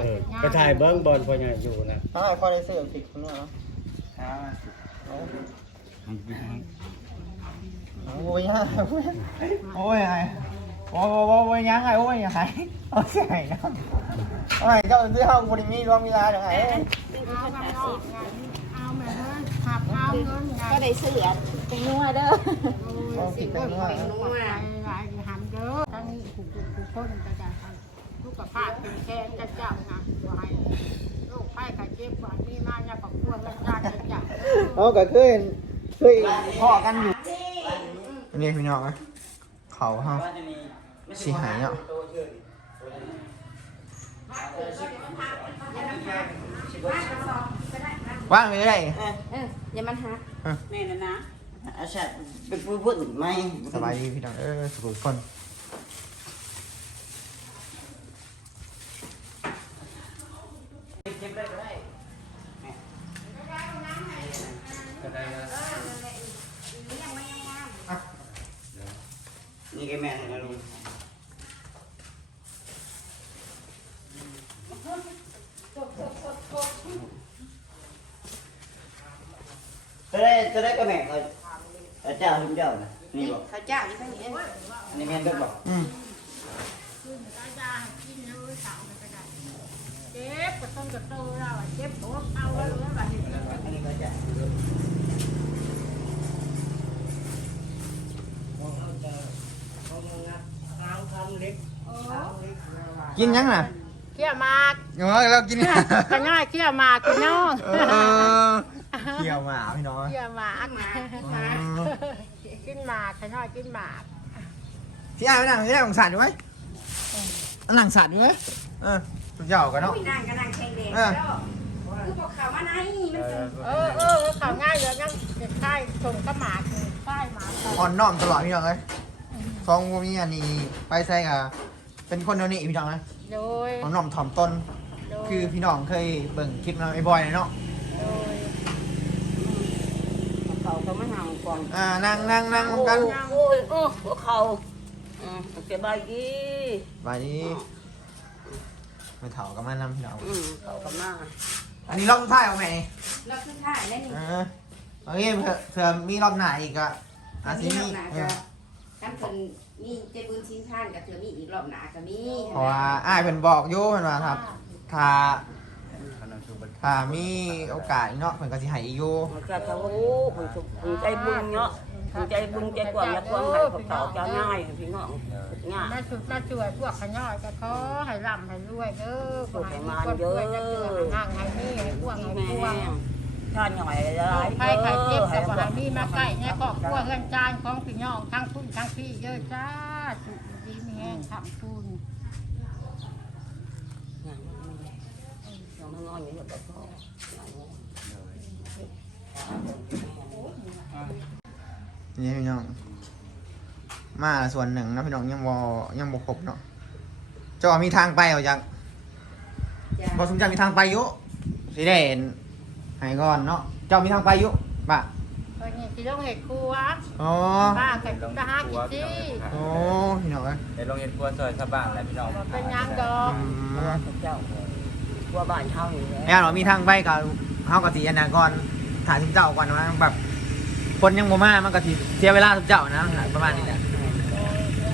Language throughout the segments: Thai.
เออไปถ่ายเบิ้งบอลพ่อใหญ่อยู่นะถ้าพอได้ซื้อติดคนนี้เหรอโอ้ยยังโอ้ยไงโอ้ยโอ้ยยังไงโอ้ยยังไงเอาใส่นะโอ้ยก็ซื้อห้องบริมีรวมเวลาเดี๋ยวไงเอาแบบนอกไงเอาแบบนั้นขับเอาเงินไงก็ได้เสือเป็นนัวเด้อสิบิ้งเป็นนัวหลายหันเด้อทั้งนี้ผูกผูกผูกคนกระจาย กันลูกกับผ้าเป็นแค่กระเจ้านะว่าให้ลูกไผ่กระเจ็บว่ามีมาเนี่ยกับพวกกระจายกระจายเอาก็เคยเคยพ่อกันอยู่นี่พี่น้องนะเขาฮะสีหายเนาะว่างไปเลยเอออย่ามันหักแม่นะนะอาชาเป็นผู้พูดไหมสบายดีพี่น้องเออสุขคน นี่แกแม่นะลุงจะได้จะได้ก็แม่ก็เจ้าคุณเจ้านะนี่บอก เขาเจ้าอยู่ทางนี้อันนี้แม่ก็บอกอืมขึ้นกระจายกินเลยสาวกระจายเจ็บกระต้นกระโตเราเจ็บหัวเอาแล้วแบบนี้อันนี้ก็จะกินยังน่ะเขี่ยมากเออเรากินขง่ายเขี่ยมากกินน้องเออเกี่ยวหมาพี่น้องเขี่ยมากกินหมากขง่ายกินหมากที่อ้ายไปนั่งที่ได้ของสัตว์อยู่ไหมนั่งสัตว์อยู่ไหมเออ สุดยอดกันเนาะนั่งก็นั่งแข่งเด็กเออคือบอกเขามาไหนมันเป็นเออเออข่าวง่ายเลยงั้นเด็กใต้ส่งก็หมากใต้หมากอ่อนน้อมตลอดพี่น้องเลยซองพวกนี้อันนี้ไปใส่กับเป็นคนเดียวนี้พี่น้องนะโดยอ่อนน้อมถ่อมตนโดยคือพี่น้องเคยเบิ่งคลิปนะไอ้บอยเนาะโดยเขาเขามาห่างก่อนอ่านั่งนั่งนั่งพร้อมกันโอ้ยโอ้หัวเขาอืมสบายดีบายนี้ ไม่เถ่ากับมานำพี่น้องอืมเขาก็มาอันนี้รอบสุดท้ายเอาไหมเราคือถ่ายแล้วนี่เออโอเคเผื่อเผื่อมีรอบหน้าอีกอะอาซิมีรอนี่บหนาจะกันคนมีเจบุญชิ้นท่านกับเธอมีอีกรอบหนาก็มีเพราะว่าอ้ายเพิ่นบอกอยู่เพิ่นว่าครับ ถ้าถ้ามีโอกาสอีกเนาะเพิ่นก็สิให้อีกอยู่มันก็เขาผู้ผู้ใจบุญเนาะ ผู้ใจบุญใจกว้างและกว้างให้เขาเขาจะง่ายพี่น้องง่ายมาสุดมาช่วยพวกขย่อยก็ขอให้ร่ำให้รวยเด้อขอให้มีคนรวยจะเกิดห่างให้นี่ให้กว้างให้แม่กว้างท่านหน่อยหลายใครใครเจ็บกับว่ามีมาใกล้เนี่ยครอบครัวเพื่อนจานของพี่น้องทั้งคุณทั้งพี่เยอะจ้าสุขดีมีแห้งทำคุณน้องน้อยอยู่แบบพ่อ นี่พี่น้อง มาส่วนหนึ่งนะพี่น้องยังบ่ยังบ่ครบเนาะเจ้าว่ามีทางไปเอาจังบ่สมจังมีทางไปอยู่สิได้เห็นให้ก่อนเนาะเจ้ามีทางไปอยู่ป่ะตอนนี้ที่ต้องเห็ดครัวอ๋อป้าเคยกินทหารกินที่โอ้พี่น้องเอ้ยในโรงเรียนครัวซอยสะบ้านและพี่น้องเป็นยังดอกอืมเจ้าวัวบ้านเท่าอยู่แล้วแม่เรามีทางไปกับเฮากับสีอันนั้นก่อนถ่ายถึงเจ้าก่อนนะแบบ คนยังบ่มามันก็สิเสียเวลาทุกเจ้านะประมาณนี้แหละ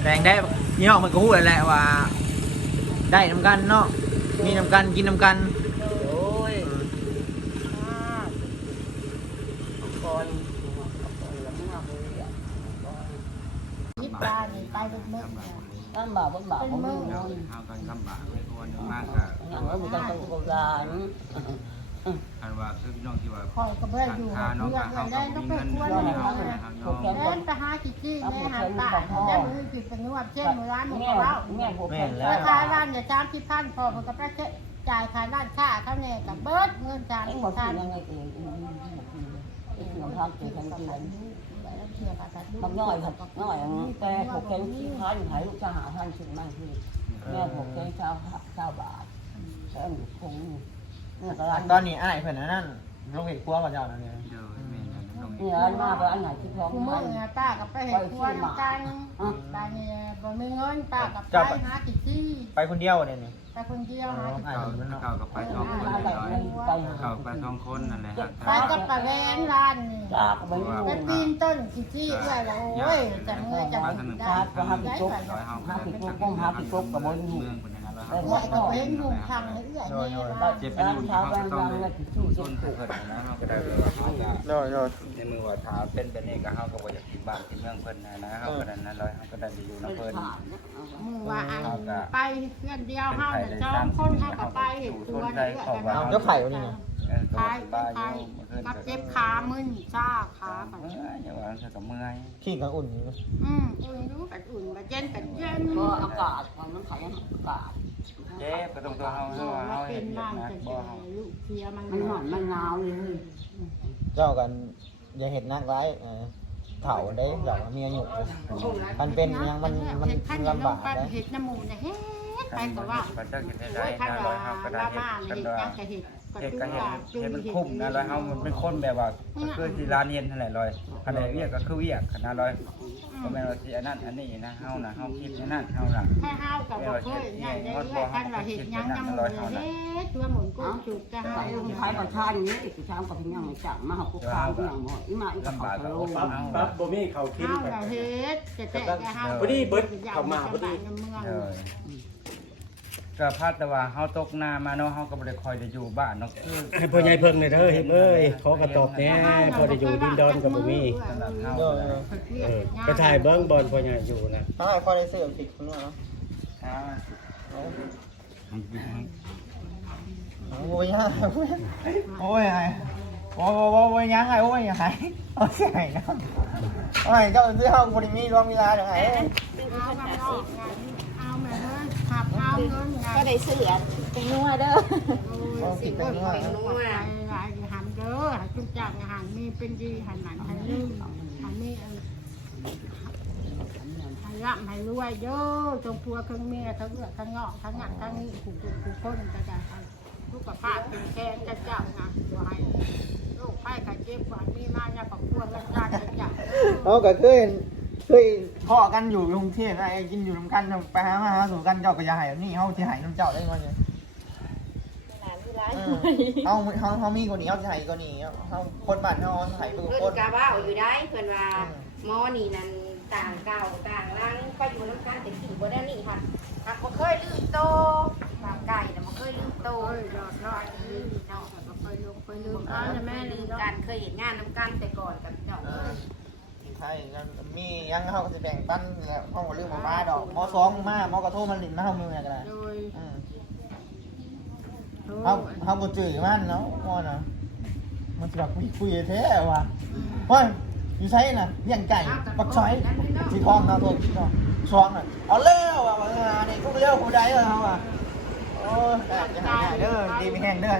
แต่ยังได้พี่น้องมันก็พูดแหละว่า ได้นำกันเนาะมีนำกันกินนำกันโอ้ยอืมก่อนก่อนแล้วมาเลยยิบปลานี่ไปเป็นเมื่อลำบากลำบากผมไม่นอนเอากันลำบากในตัวหนึงมากค่ะอย่างนั้นมันก็ต้องโบราณ คันว่าคือพี่น้องที่ว่าคอยก็เบื่ออยู่ค่าน้องเบื่อก็เงิเขานก็ได้มีต้องไปเงินควรเดืเลอยนนะเขาเขายอมแม่นทหารกินที่แม่หันตาจะมือจิตเป็นนวดเช่นมือร้านมือแม่เล่าแม่ผมราคาร้านอย่าจ้ามที่พันพอมันก็ไปจ่ายค่าร้านค่าเขาแน่กับเบิร์ดเงินจามไอ้ที่หมดพันยังไงเองไอ้หมดทางเกิดทางเดือนเชียร์กับตัดทำน้อยครับน้อยแต่ผมแค่ที่พันขายลูกชาหาพันสิบมากคือแม่ผมแค่เช้าเช้าบาทแค่หนูคง เนี่ยตลาดตอนนี้อ้ายเพิ่นอันนั้นลงเห็ดครัวมาเจ้านั่นเนี่ยเจอแม่นกันโรงเรีเนี่ยยมากไปอันไหนที่ท้องกูมึมังนเนี่ยป้ากับไปเห็นครัวน้ำกันป้าเนี่ยบ่มีเงินป้ากับไปหากินที่ไปคนเดียวเนี่ยนี่เแต่คนเดียวอ๋หาอไอ้เก่ามันเนาะเก่ากับไปสองคนมาเลแต่ยเงินไปเก่าไปสองคนนั่นแหละฮะไปกับปลาแวนร้านนี่จากไปอยู่ไปปีนต้นขี้จี้เอื้อยแล้วโอ้ยแต่เมื่อจะมาได้สนุกได้ครับได้ร้ก่ออนยเฮาหาผิดปุ๊บหาผิดปุ๊บกับมันอยู่เมืองคนนั้น แล้วแต่เอื้อยก็เป็นหนุ่มทางเอื้อยนี่ว่าเจ็บเป็นอยู่เขาก็ต้องเลยต้นผูกเกิดนะเขาก็ได้เลยว่าเขาจะโดยโดยในมือว่าถ้าเป็นแบบนี้ก็เขาก็บ่อยากกินบ้านกินเมืองเพิ่นนะนะเขาก็นั้นนะร้อยเขาก็ได้ไปอยู่ไม่น้ำเพิ่นผ่านมึงว่าอันไปเพื่อนเดียวห้าแต่จองคนห้าก็ไปเห็นตัวเอื้อยกันเอาเจ้าไข่วะนี่ไงเออก็ขาย บ้าขายอยู่เมื่อคืนกับเจ็บขามึนซ่าขาเอกันออย่าว่าจะกับเมื่อยขี้กับอุ่นอยู่อืมอุ่นรู้กันอุ่นกันเย็นกันเย็นก็อากาศตอนนั้นขายอากาศเจ็บก็ต้องตัวเฮาโดเฮานเฮามาเป็เห็นนบ้านนะกันบ่แก่เฮาลูกเทียมันมันหนอนมันหนาวเลยเจ้ากันอย่าเห็ดนักร้ายเออเผาได้หยอกเมียหยุกมันเป็นยังมันมันขั้นลำบากได้ได้เห็ดน้ำมูเนี่ยเฮ็ดไปก็ว่าก็จะกินได้โอ้ยขั้นนะว่าร้อยเฮาก็ได้ลาเฮ็ดมากันเนี่ยว่าเฮ็ดจังก็เห็ดกระ เฮ็ดตุ้ก็นเฮ็ดว่าเฮ็ดมันคุ้มนะร้อยเฮามันเป็นคนแบบว่าคือที่ร้านเย็นนั่นแหละร้อยคันใดเวียกก็คือเวียกคันนั้นร้อยบ่แม่นว่าสิอันนั้นอันนี้นะเฮานะเฮาคิดอันนั้นเฮาน่ะถ้าห้าวกับบ่เคยนั่นได้เรื่อยขั้นว่าเห็ดยังน้ำมูเนี่ยเฮ็ดตัวหมุนกุ้งจุกจะห้าขายวขายประชาอย่างนี้อีกชามกับพี่ยังจังมาหาพวกข้าวอย่างหมดอีมาอีกลำบากเขาก็โลปั๊บปั๊บบ่มีเขากินห้าวแบบเราเฮ็ดแต่แต่จะห้าวพอดีเบิดเข้ามาพอดีในเมืองเออ ก็พาดแต่ว่าเฮาตกนามาเนาะเฮาก็บ่ได้คอยได้อยู่บ้านเนาะคือให้พ่อใหญ่เพิ่งเลยเด้อเฮ็ดเอ้ยขอกระตอบแหน่พอได้อยู่ดินดอนก็บ่มีเออเออไปถ่ายเบิ่งบอลพ่อใหญ่อยู่นะถ้าไอ้พอได้ซื้อผิดคนนู้นเนาะอ่าโอ้ยยังโอ้ยไงโอ้ยโอ้ยยังไงโอ้ยยังไงเอาใส่นะโอ้ยเจ้าซื้อห้องบริมีรวมเวลาเดี๋ยวไงเอามาลอกไง ก็ได้เสือเป็นนัวเด้อโอ้ยสิเบิดไปนัวหลายหันเด้อให้ทุกอย่างหันมีเป็นดีหันหนันหันลืมหันมีเออให้ร่ำให้รวยเด้อจงพัวเครื่องเมียทั้งเอื้อทั้งเงาะทั้งหนักทั้งนี้ขู่ขู่ขู่คนกระจายกันทุกภาพเป็นแค่กระเจ้านะว่าให้โรคไข้ไข้เจ็บว่ามีมาเนี่ยกับพวกกระจายกระจายเขาก็เคย เคยพ่อกันอยู่กรุงเทพไอ้กินอยู่น้ำกันไปหามาหาสู่กันเจ้าก็อย่าหายนี่เขาที่หายน้ำเจ้าได้ก่อนเลยเขาเขาเขามีกว่านี้เขาจะหายกว่านี้เขาคนบ้านเขาหายไปเพิ่คนน กะว่าอยู่ได้เพิ่นว่าหมอนี่นั่นต่างเก่าต่างลังก็อยู่น้ำกันแต่ขี่บ่ได้นี่ค่ะหากบ่เคยลืมโตตามไก่น่ะบ่เคยลืมโตโอ้ยยอดยอดลืมเนาะก็ไปลงไปลืมอ้าวแม่ลืลืมมกักันนเคยเห็นงานน้ำกันแต่ก่อนกับเจ้าเอ้ย ใช่มียังเขาก็จะแบ่งปันแล้วเขาก็เรื่องมาบ้าดอกมอสองมามอกระโทษมันหลินมาเขามือกันเลยโดยเขาเขาก็จืดมันเนาะมอนะมันจะแบบคุยคุยแท้ว่ะเฮ้ยอยู่ใช่น่ะเลี้ยงไก่ปักซอยสีทองนะตัวสีทองช้อนอะเอาเร็วอะมาเนี่ยกูเร็วกูได้เลยเขาอะโอ้ยจะหายเด้อดีไม่แห้งเด้อ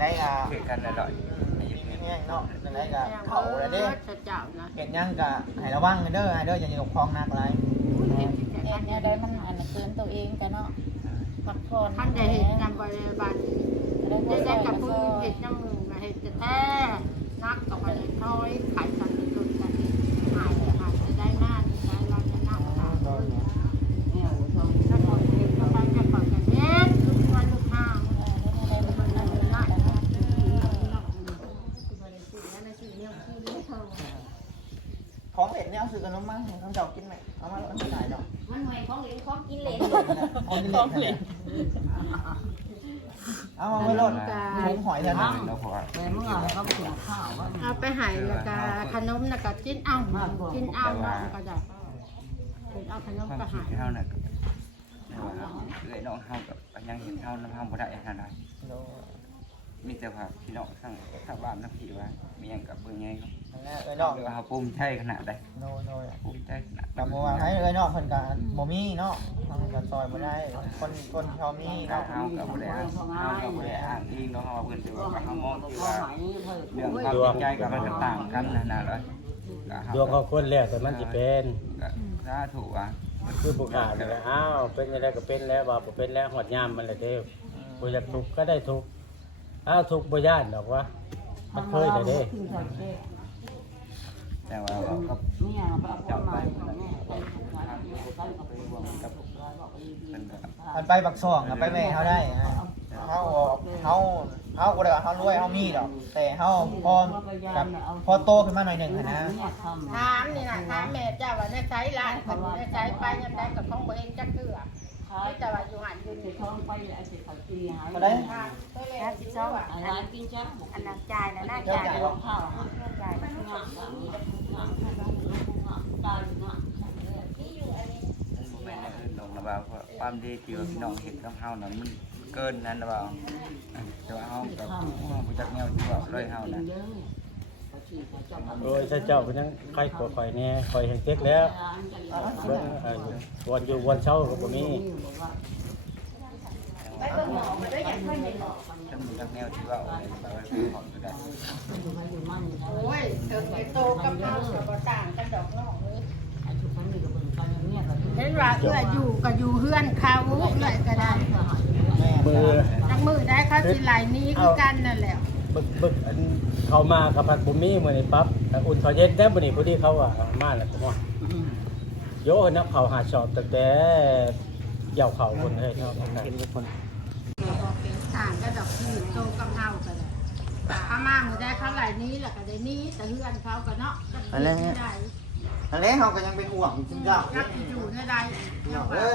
ได้อะคือกันอร่อยดีไม่ แห้งเนาะได้กะเขาเลยเด้จะเจ้านะเห็นยังกะให้ระวังเด้อให้เด้ออย่าอยู่กับคลองนักไรเอ็นอะไรมันอันเตือนตัวเองกันเนาะพักผ่อนท่านได้เห็นนำบริบาลได้ได้กับผู้เห็นน้ำมือมาเห็นจะแท้นักกับอะไรท้อยขายกันจนกันหายหายจะได้มากได้เราจะนั่งหาแล้วคนเห็นก็ไปจะก่อนกันเน็ตลูกวันลูกห้า ของเล่นเนี่ยเอาซื้อขนมมาให้เขาเจ้ากินไหมเอามาเอามาขายดอก มันหน่วย ของเหลวของกินเหลวของเล่นเอามาไว้รถถุงหอยเถอะนะเราพอแต่เมื่อเขาไปกินข้าวเอาไปหายแล้วก็ขนมแล้วก็กินเอากินเอาก็ได้เอาขนมความก็คิหาดยที่เฮาน่ะเอ้ยน้องเฮากับยังเห็นเฮานำเฮาบ่ได้ขนาดใด มีแต่ว่าพี่น้องทั้งชาวบ้านทั้งพี่ว่ามีหยังกับเบิ่งไงครับเอ้ยน้องว่าเฮาภูมิใจขนาดใดโนโนภูมิใจขนาดกับบัวให้เอ้ยน้องเพิ่นก็บ่มีเนาะทางก็ซอยบ่ได้ คนคนเขามีเฮาเนาะเฮากับบ่ได้อ้างเฮากับบ่ได้อ้างอิงเนาะเฮาเพิ่นสิว่าเฮามองที่ว่าหายเพิ่มเรื่องความจริงใจกับมันก็ต่างกันนะนะเลยดวงของคนแล้วแต่มันสิเป็นก็สาธุอะคือผู้ขาดนั่นแหละอ้าวเป็นอะไรก็เป็นแล้วว่าบ่เป็นแล้วหอดยามมันแหละเด้อบ่อยากทุกข์ก็ได้ทุกข์ อ้าวทุกข์บ่ย่านดอกวะมันเคยได้เด้แต่ว่าเราก็เนี่ยเราไปเอาคนมาแม่ไปทำงานไปไปกับเป็นแบบมันไปบักซองอะไปแม่เขาได้อะเขาเขาเขาก็ได้ว่าเขารวยเขามีดอก แต่เขาพอแบบพอโตขึ้นมาหน่อยหนึ่งอะนะถามนี่นะถามแม่เจ้าว่าในใช้ร้านคนในใช้ไปยังได้กับของตัวเองจักเกือ ไม่แต่ว่าอยู่หันอยู่สินี่ท้องไปแล้วสิเขาตีหายก็ได้ถามตัวเลยแล้วสิซ้อมอาหารกินจ้าอันนั้นจ่ายนะน่าจ่าจ่ายยของข้าวหาจ่ายงานหลังงานงานตายงานมันบ่แม่นอย่างอื่นดอกนะบ่าวเพราะความดีที่ว่าพี่น้องเห็นกับเฮานั้นมันเกินนั้นนะบ่าวแต่ว่าเฮากับเฮาบ่จักแนวที่ว่าเลยเฮานะ โดยเจ้าเป็นยังใครกว่าข่อยแน่ข่อยแห่งเต็กแล้วเบิ่งอ่อวันอยู่วันเช้าก็บ่มีไปเบิ่งหมอมาด้วยอย่างเพิ่นเห็นหมอฉันบ่จักแนวที่ว่าเอาเลยบ่าวคือขอยู่ได้โอ้ยเถิดไปโตกับเฮาก็ต่างกันดอกนองเอ้ยเห็นว่าเอื้ออยู่ก็อยู่เฮือนเขาเอื้อยก็ได้มือจักมือได้เขาสิไหลนี้คือกันนั่นแหละ บึกบึกอันเข้ามากับผัดบ่มีมื้อนี้ปั๊บแต่อุ่นเขาเย็นได้มื้อนี้พอดีเขาว่าเอามาแล้วก็ว่าโยนับเขาหาชอบตั้งแต่เหย่าเขาคนเฮ้ยเนาะเห็นทุกคนต่างกันดอกที่โตกับเฮาก็ได้เขามามือได้เขาไหลนี้แล้วก็ได้นี้แต่เฮือนเขาก็เนาะก็ได้อันนี้เขาก็ยังเป็นห่วงจริงเจ้ารักอยู่ในใดเนาะว่า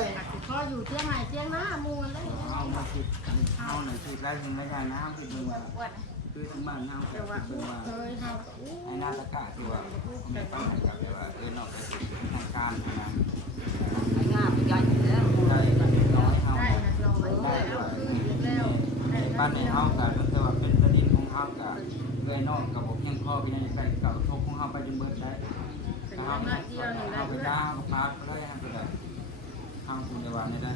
พออยู่เที่ยงไหนเที่ยงหน้ามูลแล้วเอามาคิดเฮาน่ะคิดได้ถึงระยะน้ำคือเบิ่งว่า คือทั้งบ้านเฮาแต่ว่าเบิ่งว่าเคยเฮาก็อู้ไอ้นาตะกะที่ว่ามีปัญหากับแบบว่าเออนอกจากทางการนะงานใหญ่แล้วได้น้อยเฮาได้นะลอยแล้วคืนอีกแล้วบ้านในเฮาก็แต่ว่าเป็นประเด็นของเฮาก็เลยนอกกับบ่เพียงพอพี่น้องใส่กับทุกของเฮาไปจนเบิดได้เฮามาเที่ยวนี่ได้เฮาไปด่าเฮาพาไปได้เฮาก็ได้เฮาคงจะว่าไม่ได้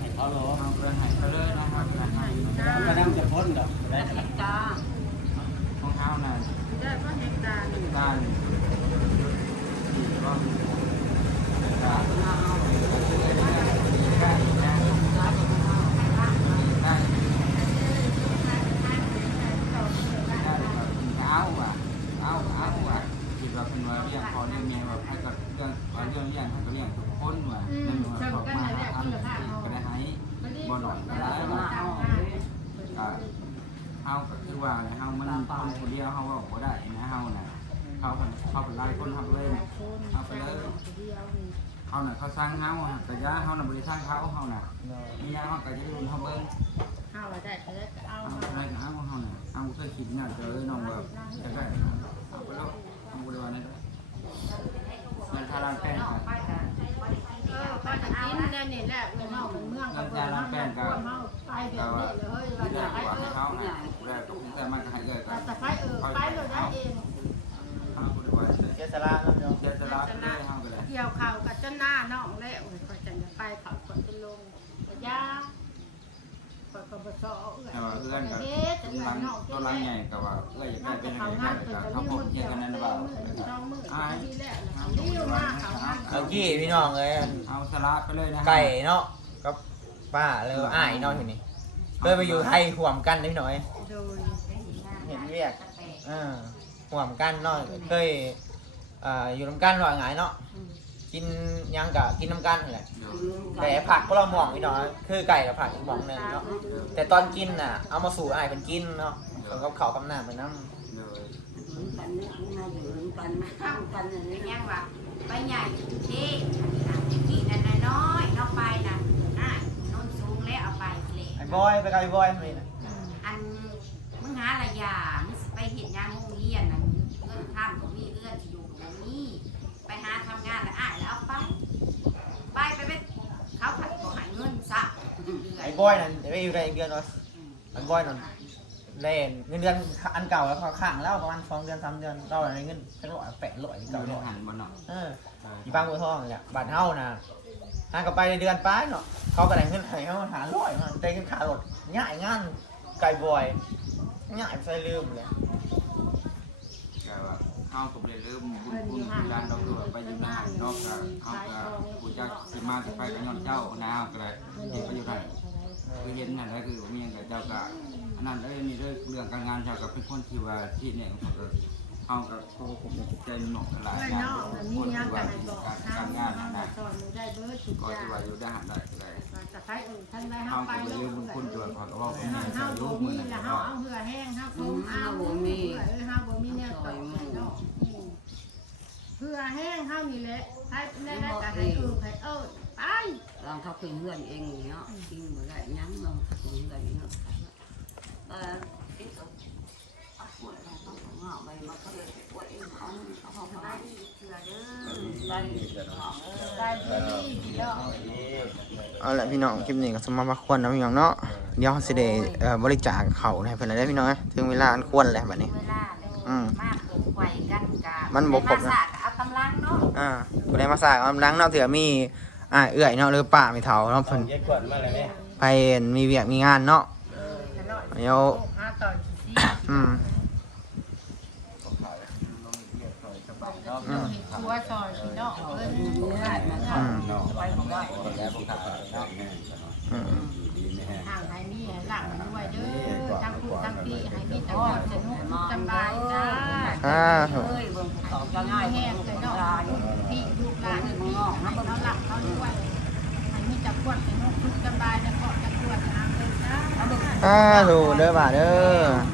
ให้เขาเหรอเฮาก็ให้เขาเลยนะครับนะให้ก็นำจะพ้นดอกได้ขนาดตาของเฮาน่ะได้เพราะเฮกตาร์นี่ด้านที่ก็ได้ได้ได้เอาอะเอาเอาอะคิดว่าเป็นว่าเรียกพอเรียกเมียว่าให้กับเรื่องเรื่องเลี้ยงให้กับเลี้ยงทุกคนว่ะนั่นว่าออกมาทำก็ได้ให้บ่หน่อยก็ได้ว่าเอาเอาก็คือว่าเฮามันคนคนเดียวเฮาว่าบ่ได้นะเฮาน่ะเขาเขาเป็นหลายคนเฮาเลยเอาไปเลยเขาน่ะเขา สร้างเฮาแต่ยาเฮาน่ะบ่ได้สร้างเขาเฮาน่ะมียาเฮาก็จะอยู่เฮาเบิ่งเฮาได้ก็ได้ก็เอาเอาเฮาอะไรกับเอาของเขาเนี่ยเอาเคยคิดงานเจอน้องแบบจะได้เอาไปแล้วเอาบริวารนี่เงินทารันแป้งกันเออเขาจะกินได้นี่แหละเมืองเฮาเป็นเมืองกับเมืองเฮาไปแบบแต่นี้ว่าเลยว่าที่จะได้ไปกว่าเออเขาเนี่ยแรกกับผมแต่มันก็ให้เลยกัแต่นตะไคร้เกี้พี่น้องเลยเอาสลาไปเลยนะไก่เนาะกับป้าเลยอ้ายเนาะอยู่นี่เคยไปอยู่ไทยห่วมกันนิดหน่อยโดยเห็นเรียกอ่าห่วมกันเนาะเคยอ่าอยู่น้ำกันหน่อยไงเนาะกินหยังกะกินน้ำกันนั่นแหละแต่ผักก็เราหมองพี่น้องคือไก่กับผักอีกหมองหนึ่งเนาะแต่ตอนกินน่ะเอามาสู่อ้ายเป็นกินเนาะแล้วก็เขากำน้ำไปน้ำเลยปันเนี่ยมาอยู่ปันข้ามปันอะไรเป็นเงี้ยยังว่า ไปใหญ่ที่ที่นั่นน้อยน้องไปนะอะนนสูงแล้วเอาไปเลยไอ้บอยไปกับไอ้บอยมาเลยนะอันมึงหาอะไรยามึงสิไปเห็นยางโรงเรียนน่ะเงินข้ามก็มีเอื้อนที่อยู่ก็มีไปหาทำงานแล้วอะแล้วเอาไปไปไปไปเขาผัดก็ใหายเงินซะเดือนไอ้บอยนั่นไปอยู่ในเดือนเนาะไอ้บอยนั่น เล่นเงินเดือนอันเก่าแล้วเขาข้างแล้วประมาณสองเดือนสามเดือนเราอะไรเงินสักร้อยแปดร้อยเราเก้าได้ร้อยหันบนเนาะเอออีบางบัวทองเนี่ยบาทเท่านะห่างกับไปในเดือนป้ายเนาะเขาก็ได้เงินให้เขาหาร้อยมาได้เงินขารถง่ายงานไก่บอยง่ายใส่ลืมเลยก็ว่าเอาผมเลยเริ่มบุญคุณร้านเราด้วยไปอยู่นานนอกจากเอาก็กูจะสิมาสิไปกับย้อนเจ้านาก็เลยเห็นไปอยู่ได้คือเห็นนั่นแหละคือมีกับเจ้าก็ อันนั้นเอ้ยนี่เรื่องเรื่องการงานเจ้าก็เป็นคนที่ว่าที่เนี่ยผมก็เอากับโคผมใจหนกหลายเพื่อนอย่างน้องคนมีที่ยังกัว่านบอกการทางงานนะสอนหนูได้เบิดทุกก็ยาที่งว่าอยู่ได้หันได้ก็ได้จะใช้เออท่านได้เฮาห้าไปก็บ่ลูลืกมบุญคุณตัวขอก็ว้ากับแม่ห้าใส่บ่ลูกมีมื้อนั้นแล้วเนาะห้าเอาเหือแห้งห้าคงเอาห้าบ่มีเนี่ยต่อเนาะเหือแห้งห้านี่แหละใช้ได้ได้แต่ให้เออให้เออไป ลองเขาเป็นเพื่อนเองเนาะกินเหมือนไรยั้งลองเขาเป็นเพื่อนเนาะเออที่าปวดเงเราไปมาก็เลย เอาละพี่น้องคลิปนี้ก็สมมาพักควรนะพี่น้องเนาะเดี๋ยวสิได้เอ่อบริจาคเขาให้เพิ่นได้พี่น้องถึงเวลาอันควรแล้วบัดนี้อืมมันบกครบนะมาสากเอากำลังเนาะอ่าผู้ใดมาสร้างกำลังเนาะเถื่อมีอ่าเอื้อยเนาะหรือป้าไม่เฒ่าเนาะเพิ่นเย็นมาเลยแม่ไปมีเวียกมีงานเนาะ เดี๋ยวห้าต่อสี่อืมอืมตัวต่อสี่เนาะเพิ่นอืมไปของได้อืมทางให้มีหลังด้วยเด้อทั้งคุณทั้งพี่ให้มีแต่ความสนุกสบายจ้าอ่า อ่าดูเด้อบ่าเด้อ